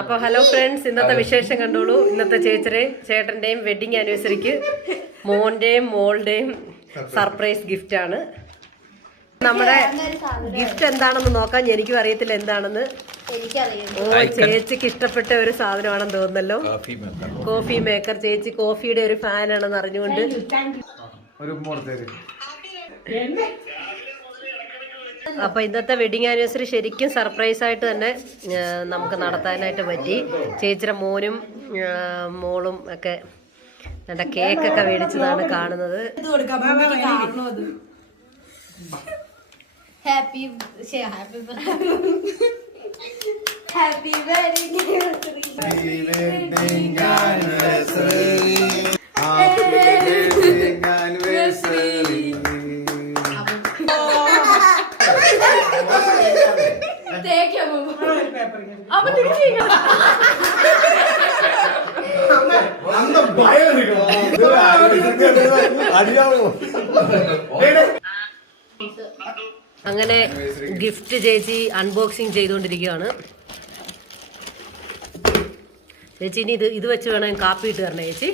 അപ്പൊ hello friends, ഇന്നത്തെ വിശേഷം കണ്ടോളൂ. ഇന്നത്തെ ചേട്ടന്റെയും വെഡിങ് ആനിവേഴ്സറിക്ക് മോന്റെയും മോളുടെയും സർപ്രൈസ് ഗിഫ്റ്റ് ആണ്. നമ്മുടെ ഗിഫ്റ്റ് എന്താണെന്ന് നോക്കാൻ എനിക്കും അറിയത്തില്ല എന്താണെന്ന്. ചേച്ചിക്ക് ഇഷ്ടപ്പെട്ട ഒരു സാധനമാണെന്ന് തോന്നുന്നല്ലോ. Coffee maker. ചേച്ചി കോഫിയുടെ ഒരു ഫാനാണെന്ന് അറിഞ്ഞുകൊണ്ട് അപ്പൊ ഇന്നത്തെ വെഡിങ് ആനിവേഴ്സറി ശരിക്കും സർപ്രൈസ് ആയിട്ട് തന്നെ നമുക്ക് നടത്താനായിട്ട് പറ്റി. ചേച്ചിയുടെ മോനും മോളും ഒക്കെ നല്ല കേക്കൊക്കെ മേടിച്ചതാണ് കാണുന്നത്. Happy wedding anniversary. Happy wedding anniversary. Take your move. Abba dikhiga. Anda bayar digo. Adiyavo. അങ്ങനെ ഗിഫ്റ്റ് ചേച്ചി അൺബോക്സിങ് ചെയ്തുകൊണ്ടിരിക്കുകയാണ്. ചേച്ചി ഇനി ഇത് വെച്ച് വേണം കാപ്പി ഇട്ട് തരണേ ചേച്ചി.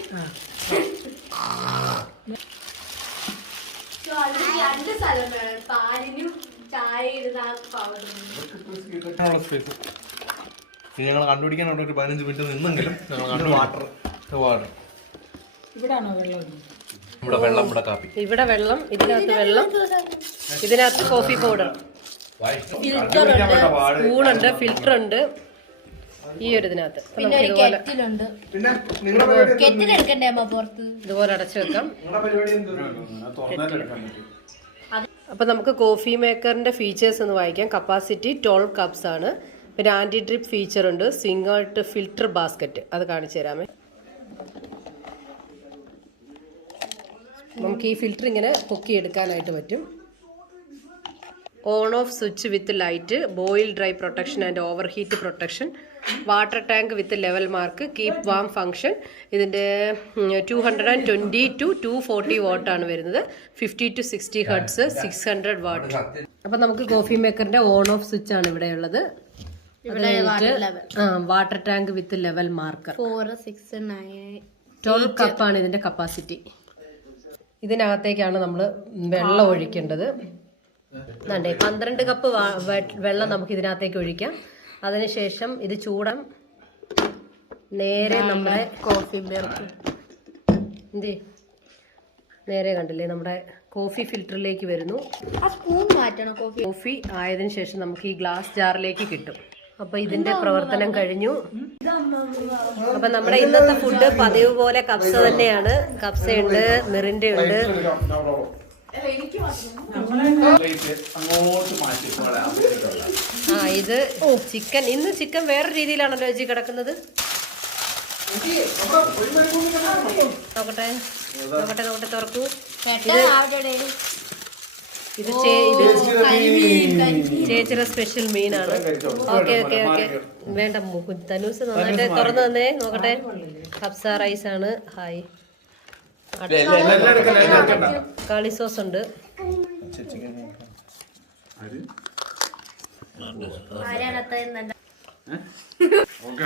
ഞങ്ങൾ കണ്ടുപിടിക്കാനുള്ള ഒരു 15 മിനിറ്റ് നിന്നെങ്കിലും ഇവിടെ വെള്ളം, ഇതിനകത്ത് വെള്ളം, ഇതിനകത്ത് കോഫി പൗഡർ, സ്പൂണുണ്ട്, ഫിൽറ്റർ ഉണ്ട് ഈ ഒരു ഇതിനകത്ത്. ഇതുപോലെ അടച്ചു വെക്കാം. അപ്പൊ നമുക്ക് കോഫി മേക്കറിന്റെ ഫീച്ചേഴ്സ് ഒന്ന് വായിക്കാം. കപ്പാസിറ്റി 12 കപ്സ് ആണ്. പിന്നെ ആന്റി ഡ്രിപ്പ് ഫീച്ചർ ഉണ്ട്. സിംഗിൾ ഫിൽറ്റർ ബാസ്ക്കറ്റ്, അത് കാണിച്ചു തരാമേ. നമുക്ക് ഈ ഫിൽറ്റർ ഇങ്ങനെ പൊക്കിയെടുക്കാനായിട്ട് പറ്റും. On off switch with light, boil dry protection and over heat protection, water tank with level mark, keep warm function. ഇതിൻ്റെ 220 to 240 വാട്ടാണ് വരുന്നത്. 50 to 60 ഹെർട്സ്, 600 വാട്ട്. അപ്പം നമുക്ക് കോഫി മേക്കറിൻ്റെ ഓൺ ഓഫ് സ്വിച്ച് ആണ് ഇവിടെ ഉള്ളത്. Water tank with level marker. 12 കപ്പാണ് ഇതിൻ്റെ capacity. ഇതിനകത്തേക്കാണ് നമ്മൾ വെള്ളം ഒഴിക്കേണ്ടത്. 12 കപ്പ് വെള്ളം നമുക്ക് ഇതിനകത്തേക്ക് ഒഴിക്കാം. അതിനുശേഷം ഇത് ചൂടാൻ നേരെ നമ്മുടെ കോഫി നേരെ കണ്ടില്ലേ നമ്മുടെ കോഫി ഫിൽറ്ററിലേക്ക് വരുന്നു. കോഫി ആയതിനു ശേഷം നമുക്ക് ഈ ഗ്ലാസ് ജാറിലേക്ക് കിട്ടും. അപ്പൊ ഇതിന്റെ പ്രവർത്തനം കഴിഞ്ഞു. അപ്പൊ നമ്മുടെ ഇന്നത്തെ ഫുഡ് പതിവ് പോലെ കപ്സ തന്നെയാണ്. കപ്സയുണ്ട്, മിറിന്റെ ഉണ്ട്. ഇത് ചിക്കൻ. ഇന്ന് ചിക്കൻ വേറെ രീതിയിലാണല്ലോ ചേച്ചി കിടക്കുന്നത്. നോക്കട്ടെ നോക്കട്ടെ നോക്കട്ടെ, തുറക്കൂ. ഇത് ചേച്ചിയുടെ സ്പെഷ്യൽ മീനാണ്. ഓക്കെ ഓക്കെ ഓക്കെ, വേണ്ട തനൂസ് നന്നായിട്ട് തുറന്നു തന്നേ. നോക്കട്ടെ, കപ്സ റൈസ് ആണ്. ഹായ്, കാളി സോസ് ഉണ്ട്.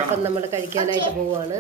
അപ്പം നമ്മൾ കഴിക്കാനായിട്ട് പോവാണ്.